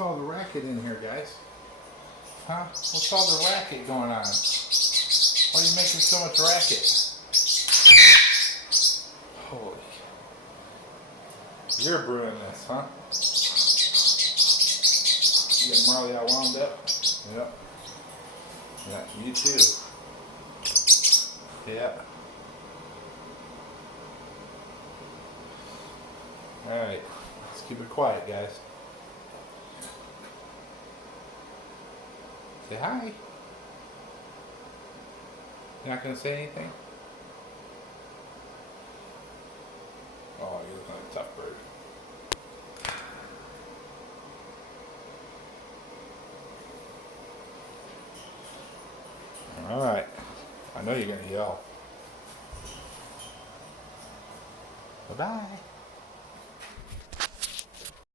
What's all the racket in here, guys? Huh? What's all the racket going on? Why are you making so much racket? Holy. You're brewing this, huh? You get Marley all wound up? Yep. Yeah, you too. Yeah. Alright. Let's keep it quiet, guys. Say hi. You're not going to say anything? Oh, you're looking like a tough bird. Alright. I know you're going to yell. Bye-bye.